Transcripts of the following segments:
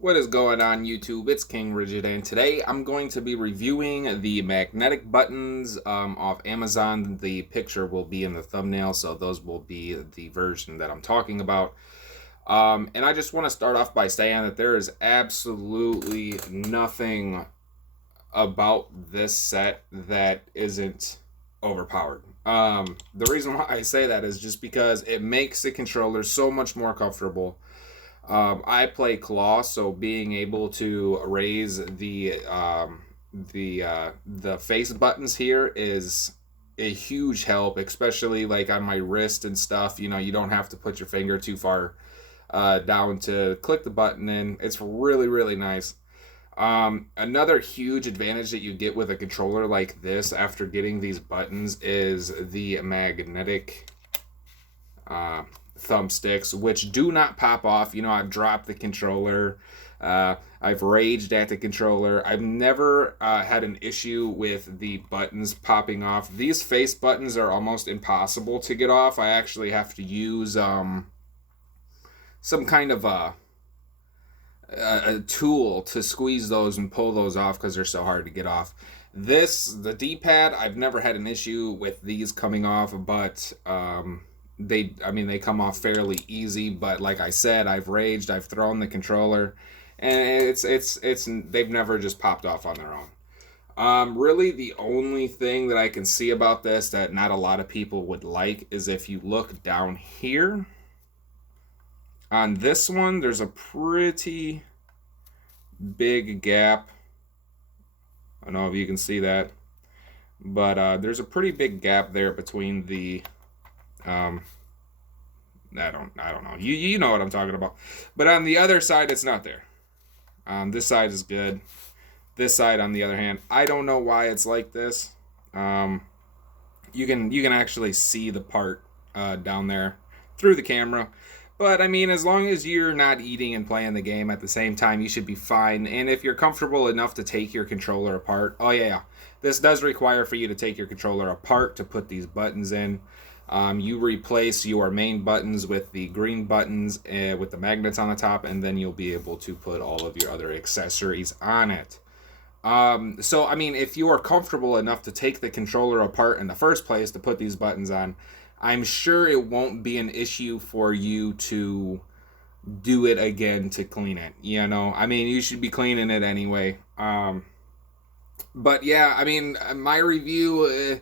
What is going on YouTube? It's King Rigid, and today I'm going to be reviewing the magnetic buttons off Amazon. The picture will be in the thumbnail, so those will be the version that I'm talking about. And I just want to start off by saying that there is absolutely nothing about this set that isn't overpowered. The reason why I say that is just because it makes the controller so much more comfortable. I play claw, so being able to raise the face buttons here is a huge help, especially like on my wrist and stuff. You know, you don't have to put your finger too far down to click the button in. It's really nice. Another huge advantage that you get with a controller like this after getting these buttons is the magnetic thumbsticks, which do not pop off. You know, I've dropped the controller. I've raged at the controller. I've never had an issue with the buttons popping off. These face buttons are almost impossible to get off. I actually have to use some kind of a tool to squeeze those and pull those off because they're so hard to get off. The D-pad, I've never had an issue with these coming off, but they come off fairly easy. But like I said, I've raged, I've thrown the controller, and it's they've never just popped off on their own. Really, the only thing that I can see about this that not a lot of people would like is if you look down here on this one, there's a pretty big gap. I don't know if you can see that, but there's a pretty big gap there between the I don't know. You know what I'm talking about. But on the other side, it's not there. This side is good. This side, on the other hand, I don't know why it's like this. You can actually see the part down there through the camera. But I mean, as long as you're not eating and playing the game at the same time, you should be fine. And if you're comfortable enough to take your controller apart, oh yeah, this does require for you to take your controller apart to put these buttons in. You replace your main buttons with the green buttons with the magnets on the top, and then you'll be able to put all of your other accessories on it. So, I mean, if you are comfortable enough to take the controller apart in the first place to put these buttons on, I'm sure it won't be an issue for you to do it again to clean it. You know, I mean, you should be cleaning it anyway. But yeah, I mean, my review...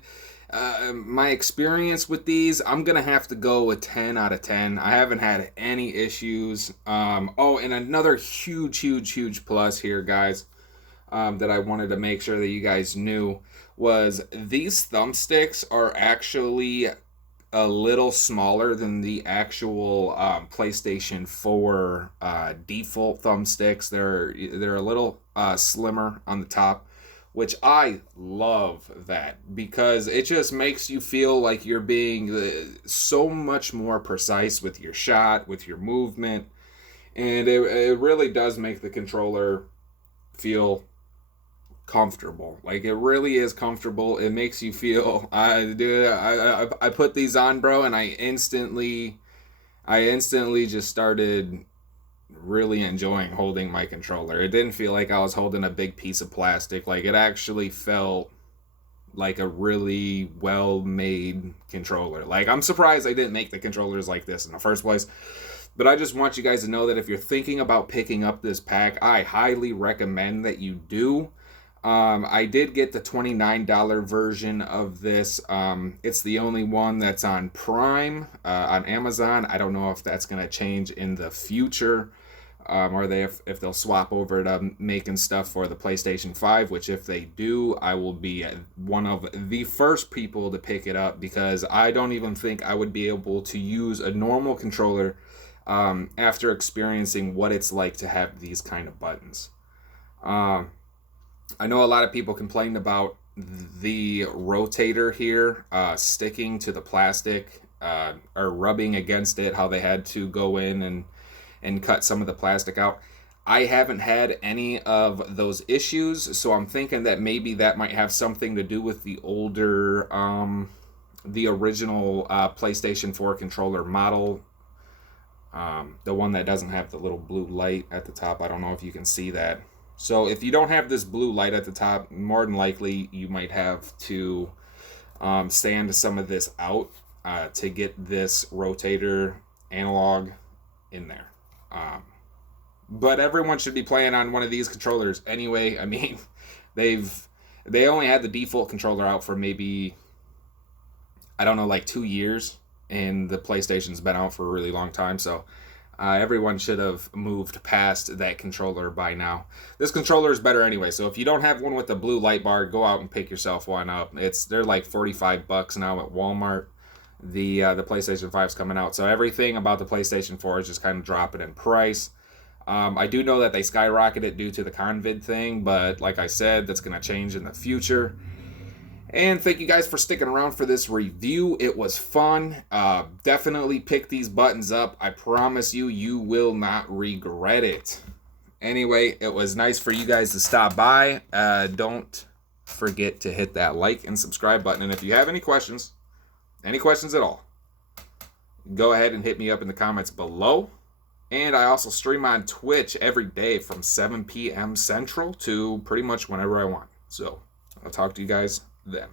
my experience with these, I'm gonna have to go a 10 out of 10. I haven't had any issues. Oh, and another huge plus here, guys, that I wanted to make sure that you guys knew was these thumbsticks are actually a little smaller than the actual PlayStation 4 default thumbsticks. They're a little slimmer on the top, which I love that because it just makes you feel like you're being so much more precise with your shot, with your movement, and it really does make the controller feel comfortable. Like, it really is comfortable. It makes you feel, I put these on, bro, and I instantly just started really enjoying holding my controller. It didn't feel like I was holding a big piece of plastic. Like, it actually felt like a really well-made controller. Like, I'm surprised I didn't make the controllers like this in the first place. But I just want you guys to know that if you're thinking about picking up this pack, I highly recommend that you do. I did get the $29 version of this. It's the only one that's on Prime on Amazon. I don't know if that's going to change in the future, or if they'll swap over to making stuff for the PlayStation 5, which if they do, I will be one of the first people to pick it up because I don't even think I would be able to use a normal controller after experiencing what it's like to have these kind of buttons. I know a lot of people complained about the rotator here sticking to the plastic or rubbing against it, how they had to go in and cut some of the plastic out. I haven't had any of those issues, so I'm thinking that maybe that might have something to do with the older, the original PlayStation 4 controller model The one that doesn't have the little blue light at the top. I don't know if you can see that. So if you don't have this blue light at the top, more than likely you might have to sand some of this out to get this rotator analog in there. But everyone should be playing on one of these controllers anyway. I mean, they only had the default controller out for maybe, I don't know, like 2 years, and the PlayStation's been out for a really long time, so everyone should have moved past that controller by now. This controller is better anyway, so if you don't have one with the blue light bar, go out and pick yourself one up. They're like $45 now at Walmart. The PlayStation 5 is coming out, so everything about the PlayStation 4 is just kind of dropping in price. I do know that they skyrocketed due to the Convid thing, but like I said, that's going to change in the future. And thank you guys for sticking around for this review. It was fun. Definitely pick these buttons up. I promise you, you will not regret it. Anyway, it was nice for you guys to stop by. Don't forget to hit that like and subscribe button. And if you have any questions at all, go ahead and hit me up in the comments below. And I also stream on Twitch every day from 7 p.m. Central to pretty much whenever I want. So I'll talk to you guys then.